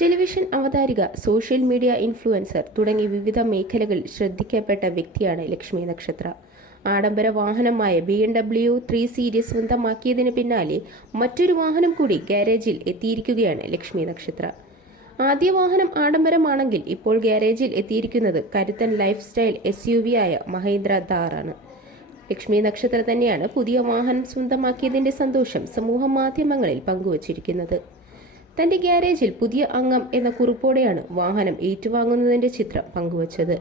Television അവതാരിക social media influencer തുടങ്ങി വിവിധ മേഖലകളിൽ ശ്രദ്ധിക്കപ്പെട്ട വ്യക്തിയാണ് ലക്ഷ്മി നക്ഷത്ര. ആഡംബര വാഹനമായ B M W three series സ്വന്തമാക്കിയതിന് പിന്നാലെ മറ്റൊരു വാഹനം കൂടി ഗാരേജിൽ എത്തിയിരിക്കുകയാണ് ലക്ഷ്മി നക്ഷത്ര. ആദ്യ വാഹനം ആഡംബരമാണെങ്കിൽ ഇപ്പോൾ ഗാരേജിൽ എത്തിയിരിക്കുന്നത് കരുത്തൻ lifestyle S U V ആയ മഹേന്ദ്ര ദാറാണ് ലക്ഷ്മി നക്ഷത്ര തന്നെയാണ് പുതിയ വാഹനം സ്വന്തമാക്കിയതിന്റെ സന്തോഷം സമൂഹ മാധ്യമങ്ങളിൽ പങ്കുവച്ചിരിക്കുന്നത്. തന്റെ ഗ്യാരേജിൽ പുതിയ അംഗം എന്ന കുറിപ്പോടെയാണ് വാഹനം ഏറ്റുവാങ്ങുന്നതിന്റെ ചിത്രം പങ്കുവച്ചത്.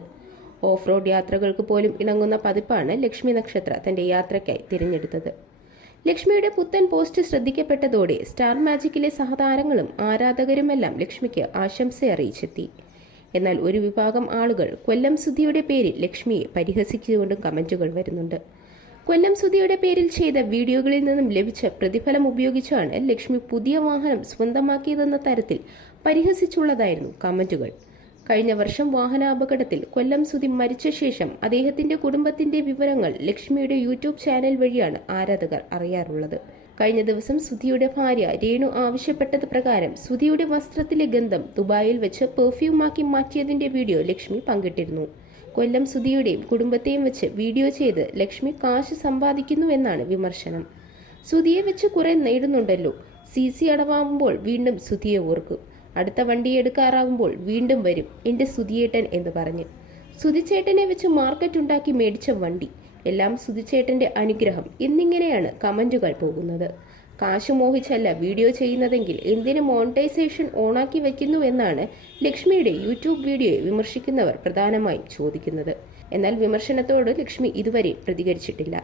ഓഫ് റോഡ് യാത്രകൾക്ക് പോലും ഇണങ്ങുന്ന പതിപ്പാണ് ലക്ഷ്മി നക്ഷത്ര തന്റെ യാത്രയ്ക്കായി തിരഞ്ഞെടുത്തത്. ലക്ഷ്മിയുടെ പുത്തൻ പോസ്റ്റ് ശ്രദ്ധിക്കപ്പെട്ടതോടെ സ്റ്റാർ മാജിക്കിലെ സഹതാരങ്ങളും ആരാധകരുമെല്ലാം ലക്ഷ്മിക്ക് ആശംസ അറിയിച്ചെത്തി. എന്നാൽ ഒരു വിഭാഗം ആളുകൾ കൊല്ലം സുധിയുടെ പേരിൽ ലക്ഷ്മിയെ പരിഹസിച്ചുകൊണ്ടും കമന്റുകൾ വരുന്നുണ്ട്. കൊല്ലം സുധിയുടെ പേരിൽ ചെയ്ത വീഡിയോകളിൽ നിന്നും ലഭിച്ച പ്രതിഫലം ഉപയോഗിച്ചാണ് ലക്ഷ്മി പുതിയ വാഹനം സ്വന്തമാക്കിയതെന്ന തരത്തിൽ പരിഹസിച്ചുള്ളതായിരുന്നു കമന്റുകൾ. കഴിഞ്ഞ വർഷം വാഹനാപകടത്തിൽ കൊല്ലം സുധി മരിച്ച ശേഷം അദ്ദേഹത്തിന്റെ കുടുംബത്തിന്റെ വിവരങ്ങൾ ലക്ഷ്മിയുടെ യൂട്യൂബ് ചാനൽ വഴിയാണ് ആരാധകർ അറിയാറുള്ളത്. കഴിഞ്ഞ ദിവസം സുധിയുടെ ഭാര്യ രേണു ആവശ്യപ്പെട്ടത് പ്രകാരം സുധിയുടെ വസ്ത്രത്തിലെ ഗന്ധം ദുബായിൽ വെച്ച് പെർഫ്യൂമാക്കി മാറ്റിയതിന്റെ വീഡിയോ ലക്ഷ്മി പങ്കിട്ടിരുന്നു. കൊല്ലം സുധിയുടെയും കുടുംബത്തെയും വെച്ച് വീഡിയോ ചെയ്ത് ലക്ഷ്മി കാശ് സമ്പാദിക്കുന്നുവെന്നാണ് വിമർശനം. സുധിയെ വെച്ച് കുറെ നേടുന്നുണ്ടല്ലോ. സി സി അടവാകുമ്പോൾ വീണ്ടും സുധിയെ ഓർക്കും. അടുത്ത വണ്ടി എടുക്കാറാവുമ്പോൾ വീണ്ടും വരും എന്റെ സുധിയേട്ടൻ എന്ന് പറഞ്ഞ്. സുധിച്ചേട്ടനെ വെച്ച് മാർക്കറ്റ് ഉണ്ടാക്കി മേടിച്ച വണ്ടി. എല്ലാം സുധിച്ചേട്ടന്റെ അനുഗ്രഹം എന്നിങ്ങനെയാണ് കമന്റുകൾ പോകുന്നത്. കാശ് മോഹിച്ചല്ല വീഡിയോ ചെയ്യുന്നതെങ്കിൽ എന്തിന് മോണിറ്റൈസേഷൻ ഓണാക്കി വെക്കുന്നു എന്നാണ് ലക്ഷ്മിയുടെ യൂട്യൂബ് വീഡിയോയെ വിമർശിക്കുന്നവർ പ്രധാനമായും ചോദിക്കുന്നത്. എന്നാൽ വിമർശനത്തോട് ലക്ഷ്മി ഇതുവരെ പ്രതികരിച്ചിട്ടില്ല.